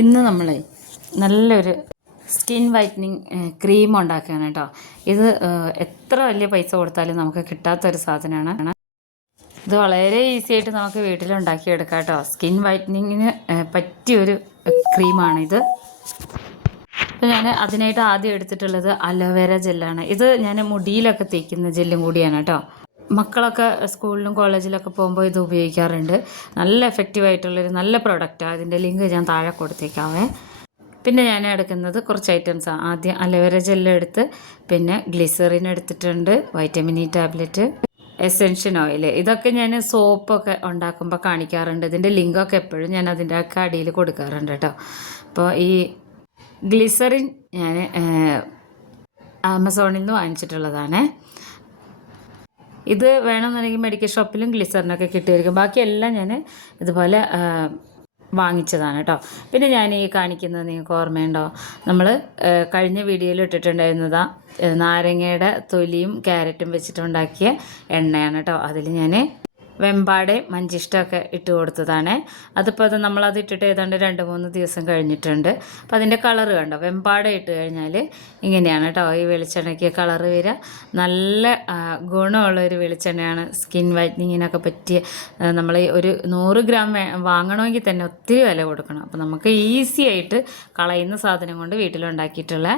ഇന്ന് നമ്മൾ നല്ലൊരു സ്കിൻ വൈറ്റനിങ് ക്രീം ഉണ്ടാക്കുകയാണ് കേട്ടോ. ഇത് എത്ര വലിയ പൈസ കൊടുത്താലും നമുക്ക് കിട്ടാത്തൊരു സാധനമാണ്. ഇത് വളരെ ഈസി ആയിട്ട് നമുക്ക് വീട്ടിൽ ഉണ്ടാക്കിയെടുക്കാം കേട്ടോ. സ്കിൻ വൈറ്റനിങ്ങിന് പറ്റിയൊരു ക്രീമാണിത് അപ്പോൾ ഞാൻ അതിനായിട്ട് ആദ്യം എടുത്തിട്ടുള്ളത് അലോവേര ജെല്ലാണ്. ഇത് ഞാൻ മുടിയിലൊക്കെ തേക്കുന്ന ജെല്ലും കൂടിയാണ് കേട്ടോ. മക്കളൊക്കെ സ്കൂളിലും കോളേജിലൊക്കെ പോകുമ്പോൾ ഇത് ഉപയോഗിക്കാറുണ്ട്. നല്ല എഫക്റ്റീവ് ആയിട്ടുള്ളൊരു നല്ല പ്രൊഡക്റ്റാണ് അതിന്റെ ലിങ്ക് ഞാൻ താഴെ കൊടുത്തേക്കാവേ. പിന്നെ ഞാൻ എടുക്കുന്നത് കുറച്ച് ഐറ്റംസാണ് ആദ്യം അലോവേര ജെല്ലെടുത്ത് പിന്നെ ഗ്ലിസറിൻ എടുത്തിട്ടുണ്ട് vitamin E tablet essential oil ഇതൊക്കെ ഞാൻ സോപ്പൊക്കെ ഉണ്ടാക്കുമ്പോൾ കാണിക്കാറുണ്ട്. ഇതിന്റെ ലിങ്കൊക്കെ എപ്പോഴും ഞാൻ അതിന്റെ ഒക്കെ അടിയിൽ കൊടുക്കാറുണ്ട് കേട്ടോ. അപ്പോൾ ഈ ഗ്ലിസറിൻ ഞാൻ ആമസോണിൽ നിന്ന് വാങ്ങിച്ചിട്ടുള്ളതാണ്. ഇത് വേണമെന്നുണ്ടെങ്കിൽ മെഡിക്കൽ ഷോപ്പിലും ഗ്ലിസറിനൊക്കെ കിട്ടിയിരിക്കും. ബാക്കിയെല്ലാം ഞാൻ ഇതുപോലെ വാങ്ങിച്ചതാണ് കേട്ടോ പിന്നെ ഞാൻ ഈ കാണിക്കുന്നത് നിങ്ങൾക്ക് ഓർമ്മയുണ്ടോ? നമ്മൾ കഴിഞ്ഞ വീഡിയോയിൽ ഇട്ടിട്ടുണ്ടായിരുന്നതാ നാരങ്ങയുടെ തൊലിയും ക്യാരറ്റും വെച്ചിട്ടുണ്ടാക്കിയ എണ്ണയാണ് കേട്ടോ അതിൽ ഞാൻ വെമ്പാടെ മഞ്ചിഷ്ടമൊക്കെ ഇട്ട് കൊടുത്തതാണ്. അതിപ്പോൾ അത് നമ്മളത് ഇട്ടിട്ട് ഏതാണ്ട് രണ്ട് മൂന്ന് ദിവസം കഴിഞ്ഞിട്ടുണ്ട്. അപ്പോൾ അതിന്റെ കളറ് കണ്ടോ? വെമ്പാട് ഇട്ട് കഴിഞ്ഞാൽ ഇങ്ങനെയാണ് കേട്ടോ ഈ വെളിച്ചെണ്ണയ്ക്ക് കളറ് വരിക. നല്ല ഗുണമുള്ള ഒരു വെളിച്ചെണ്ണയാണ് സ്കിൻ വൈറ്റനിങ്ങിനൊക്കെ പറ്റിയ നമ്മൾ ഒരു നൂറ് ഗ്രാം വാങ്ങണമെങ്കിൽ തന്നെ ഒത്തിരി വില കൊടുക്കണം. അപ്പോൾ നമുക്ക് ഈസി ആയിട്ട് കളയുന്ന സാധനം കൊണ്ട് വീട്ടിലുണ്ടാക്കിയിട്ടുള്ള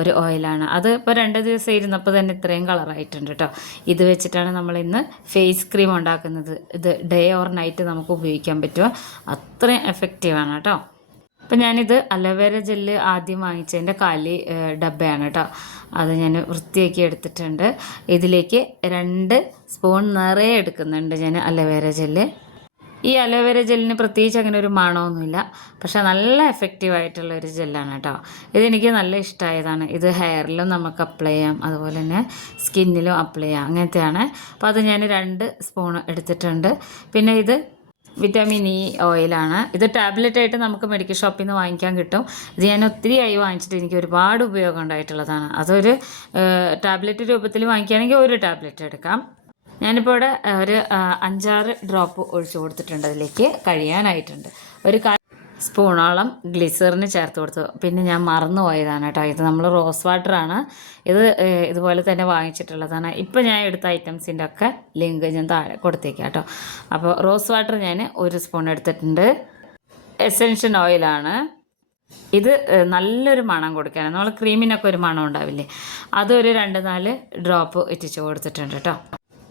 ഒരു ഓയിലാണ്. അത് ഇപ്പോൾ രണ്ട് ദിവസം ഇരുന്നപ്പോൾ തന്നെ ഇത്രയും കളറായിട്ടുണ്ട് കേട്ടോ. ഇത് വെച്ചിട്ടാണ് നമ്മൾ ഇന്ന് ഫേസ് ക്രീം ഉണ്ടാക്കുന്നത്. ഇത് ഡേ ഓർ നൈറ്റ് നമുക്ക് ഉപയോഗിക്കാൻ പറ്റുമോ അത്രയും എഫക്റ്റീവാണ് കേട്ടോ. അപ്പം ഞാനിത് അലോവേര ജെല്ല് ആദ്യം വാങ്ങിച്ചതിന്റെ കാലി ഡബ്ബയാണ് കേട്ടോ. അത് ഞാൻ വൃത്തിയാക്കി എടുത്തിട്ടുണ്ട്. ഇതിലേക്ക് രണ്ട് സ്പൂൺ നിറയെ എടുക്കുന്നുണ്ട് ഞാൻ അലോവേര ജെല്ല്. ഈ അലോവേര ജെല്ലിന് പ്രത്യേകിച്ച് അങ്ങനെ ഒരു മണമൊന്നുമില്ല. പക്ഷേ നല്ല എഫക്റ്റീവ് ആയിട്ടുള്ള ഒരു ജെല്ലാണ് കേട്ടോ. ഇതെനിക്ക് നല്ല ഇഷ്ടമായതാണ് ഇത് ഹെയറിലും നമുക്ക് അപ്ലൈ ചെയ്യാം. അതുപോലെ തന്നെ സ്കിന്നിലും അപ്ലൈ ചെയ്യാം. അങ്ങനത്തെയാണ്. അപ്പോൾ അത് ഞാൻ രണ്ട് സ്പൂൺ എടുത്തിട്ടുണ്ട്. പിന്നെ ഇത് വിറ്റാമിൻ ഇ ഓയിലാണ് ഇത് ടാബ്ലറ്റ് ആയിട്ട് നമുക്ക് മെഡിക്കൽ ഷോപ്പിൽ നിന്ന് വാങ്ങിക്കാൻ കിട്ടും. ഇത് ഞാൻ ഒത്തിരി ആയി വാങ്ങിച്ചിട്ട് എനിക്ക് ഒരുപാട് ഉപയോഗം ഉണ്ടായിട്ടുള്ളതാണ്. അതൊരു ടാബ്ലറ്റ് രൂപത്തിൽ വാങ്ങിക്കുകയാണെങ്കിൽ ഒരു ടാബ്ലറ്റ് എടുക്കാം. ഞാനിപ്പോൾ ഇവിടെ ഒരു അഞ്ചാറ് ഡ്രോപ്പ് ഒഴിച്ചു കൊടുത്തിട്ടുണ്ട് അതിലേക്ക്. കഴിയാനായിട്ടുണ്ട്. ഒരു കാ സ്പൂണോളം ഗ്ലിസറിന് ചേർത്ത് കൊടുത്തു. പിന്നെ ഞാൻ മറന്നു പോയതാണ് കേട്ടോ. ഇത് നമ്മൾ റോസ് വാട്ടറാണ്. ഇത് ഇതുപോലെ തന്നെ വാങ്ങിച്ചിട്ടുള്ളതാണ്. ഇപ്പോൾ ഞാൻ എടുത്ത ഐറ്റംസിന്റെ ഒക്കെ ലിങ്ക് ഞാൻ താഴെ കൊടുത്തേക്കാം കേട്ടോ. അപ്പോൾ റോസ് വാട്ടർ ഞാൻ ഒരു സ്പൂൺ എടുത്തിട്ടുണ്ട്. എസെൻഷ്യൻ ഓയിലാണ്. ഇത് നല്ലൊരു മണം കൊടുക്കാനാണ്. നമ്മൾ ക്രീമിനൊക്കെ ഒരു മണം ഉണ്ടാവില്ലേ? അതൊരു രണ്ട് നാല് ഡ്രോപ്പ് ഇറ്റിച്ച് കൊടുത്തിട്ടുണ്ട് കേട്ടോ.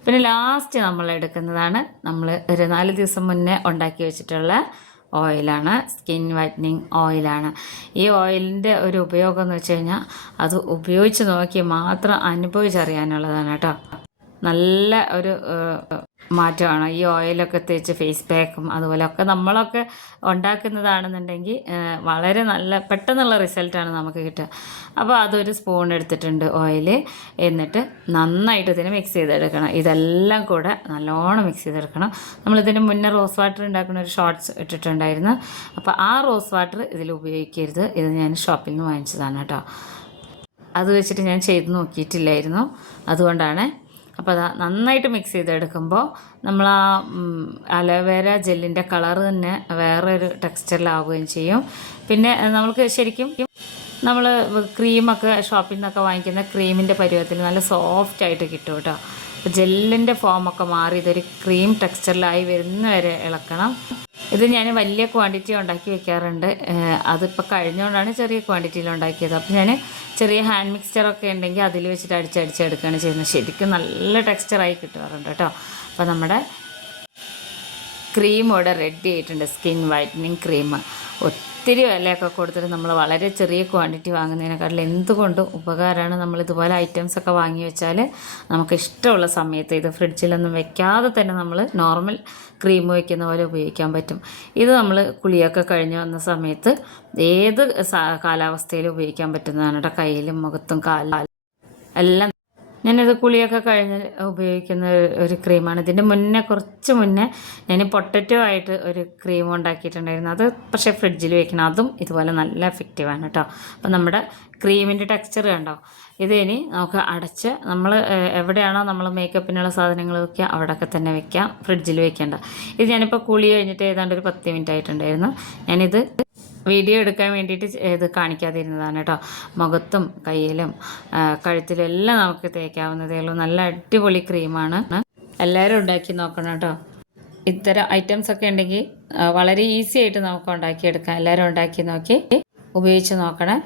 പിന്നെ ലാസ്റ്റ് നമ്മൾ എടുക്കുന്നതാണ് നമ്മൾ ഒരു നാല് ദിവസം മുന്നേ ഉണ്ടാക്കി വെച്ചിട്ടുള്ള ഓയിലാണ് സ്കിൻ വൈറ്റനിങ് ഓയിലാണ് ഈ ഓയിലിന്റെ ഒരു ഉപയോഗം എന്ന് വെച്ച് കഴിഞ്ഞാൽ അത് ഉപയോഗിച്ച് നോക്കി മാത്രം അനുഭവിച്ചറിയാനുള്ളതാണ് കേട്ടോ. നല്ല ഒരു മാറ്റമാണ്. ഈ ഓയിലൊക്കെ തേച്ച് ഫേസ് പാക്കും അതുപോലെ ഒക്കെ നമ്മളൊക്കെ ഉണ്ടാക്കുന്നതാണെന്നുണ്ടെങ്കിൽ വളരെ നല്ല പെട്ടെന്നുള്ള റിസൾട്ടാണ് നമുക്ക് കിട്ടുക. അപ്പോൾ അതൊരു സ്പൂൺ എടുത്തിട്ടുണ്ട് ഓയിൽ എന്നിട്ട് നന്നായിട്ട് ഇതിനെ മിക്സ് ചെയ്തെടുക്കണം. ഇതെല്ലാം കൂടെ നല്ലോണം മിക്സ് ചെയ്തെടുക്കണം. നമ്മളിതിന് മുന്നേ റോസ് വാട്ടർ ഉണ്ടാക്കുന്ന ഒരു ഷോർട്ട്സ് ഇട്ടിട്ടുണ്ടായിരുന്നു. അപ്പോൾ ആ റോസ് വാട്ടർ ഇതിൽ ഉപയോഗിക്കരുത്. ഇത് ഞാൻ ഷോപ്പിൽ നിന്ന് വാങ്ങിച്ചതാണ് കേട്ടോ. അത് വെച്ചിട്ട് ഞാൻ ചെയ്ത് നോക്കിയിട്ടില്ലായിരുന്നു. അതുകൊണ്ടാണ് അപ്പോൾ അത് നന്നായിട്ട് മിക്സ് ചെയ്തെടുക്കുമ്പോൾ നമ്മൾ ആ അലോവേര ജെല്ലിന്റെ കളർ തന്നെ വേറെ വേറൊരു ടെക്സ്ചറിലാവുകയും ചെയ്യും. പിന്നെ നമുക്ക് ശരിക്കും നമ്മൾ ക്രീമൊക്കെ ഷോപ്പിൽ നിന്നൊക്കെ വാങ്ങിക്കുന്ന ക്രീമിന്റെ പരുവത്തിൽ നല്ല സോഫ്റ്റായിട്ട് കിട്ടും കേട്ടോ അപ്പോൾ ജെല്ലിന്റെ ഫോമൊക്കെ മാറി ഇതൊരു ക്രീം ടെക്സ്ചറിലായി വരുന്ന വരെ ഇളക്കണം. ഇത് ഞാൻ വലിയ ക്വാണ്ടിറ്റി ഉണ്ടാക്കി വെക്കാറുണ്ട്. അതിപ്പോൾ കഴിഞ്ഞുകൊണ്ടാണ് ചെറിയ ക്വാണ്ടിറ്റിയിൽ ഉണ്ടാക്കിയത്. അപ്പോൾ ഞാൻ ചെറിയ ഹാൻഡ് മിക്സ്ചറൊക്കെ ഉണ്ടെങ്കിൽ അതിൽ വെച്ചിട്ട് അടിച്ചടിച്ചെടുക്കുകയാണ് ചെയ്യുന്നത്. ശരിക്കും നല്ല ടെക്സ്ചറായി കിട്ടാറുണ്ട് കേട്ടോ. അപ്പോൾ നമ്മുടെ ക്രീം ഇവിടെ റെഡി ആയിട്ടുണ്ട്. സ്കിൻ വൈറ്റനിങ് ക്രീം ഒത്തിരി വിലയൊക്കെ കൊടുത്തിട്ട് നമ്മൾ വളരെ ചെറിയ ക്വാണ്ടിറ്റി വാങ്ങുന്നതിനെക്കാട്ടിൽ എന്തുകൊണ്ടും ഉപകാരമാണ് നമ്മൾ ഇതുപോലെ ഐറ്റംസ് ഒക്കെ വാങ്ങി വെച്ചാൽ നമുക്ക് ഇഷ്ടമുള്ള സമയത്ത് ഇത് ഫ്രിഡ്ജിലൊന്നും വെക്കാതെ തന്നെ നമ്മൾ നോർമൽ ക്രീം വയ്ക്കുന്ന പോലെ ഉപയോഗിക്കാൻ പറ്റും. ഇത് നമ്മൾ കുളിയൊക്കെ കഴിഞ്ഞ് വന്ന സമയത്ത് ഏത് കാലാവസ്ഥയിലും ഉപയോഗിക്കാൻ പറ്റുന്നതാണ് കയ്യിലും മുഖത്തും കാലിലും. എല്ലാം ഞാനിത് കുളിയൊക്കെ കഴിഞ്ഞ് ഉപയോഗിക്കുന്ന ഒരു- ക്രീമാണ്. ഇതിന്റെ മുന്നേ കുറച്ച് മുന്നേ ഞാൻ പൊട്ടറ്റോ ആയിട്ട് ഒരു ക്രീം ഉണ്ടാക്കിയിട്ടുണ്ടായിരുന്നു. അത് പക്ഷേ ഫ്രിഡ്ജിൽ വെക്കണം. അതും ഇതുപോലെ നല്ല എഫക്റ്റീവാണ് കേട്ടോ അപ്പം നമ്മുടെ ക്രീമിന്റെ ടെക്സ്ചർ കണ്ടോ? ഇത് ഇനി നമുക്ക് അടച്ച് നമ്മൾ എവിടെയാണോ നമ്മൾ മേക്കപ്പിനുള്ള സാധനങ്ങൾ വയ്ക്കുക അവിടെയൊക്കെ തന്നെ വെക്കാം. ഫ്രിഡ്ജിൽ വെക്കേണ്ട. ഇത് ഞാനിപ്പോൾ കുളി കഴിഞ്ഞിട്ട് ഏതാണ്ട് ഒരു പത്ത് മിനിറ്റ് ആയിട്ടുണ്ടായിരുന്നു. ഞാനിത് വീഡിയോ എടുക്കാൻ വേണ്ടിയിട്ട് ഇത് കാണിക്കാതിരുന്നതാണ് കേട്ടോ. മുഖത്തും കയ്യിലും കഴുത്തിലും എല്ലാം നമുക്ക് തേക്കാവുന്നതേ ഉള്ളൂ. നല്ല അടിപൊളി ക്രീമാണ്. എല്ലാവരും ഉണ്ടാക്കി നോക്കണം കേട്ടോ. ഇത്തരം ഐറ്റംസ് ഒക്കെ ഉണ്ടെങ്കിൽ വളരെ ഈസി ആയിട്ട് നമുക്ക് ഉണ്ടാക്കിയെടുക്കാം. എല്ലാവരും ഉണ്ടാക്കി നോക്കി ഉപയോഗിച്ച് നോക്കണേ.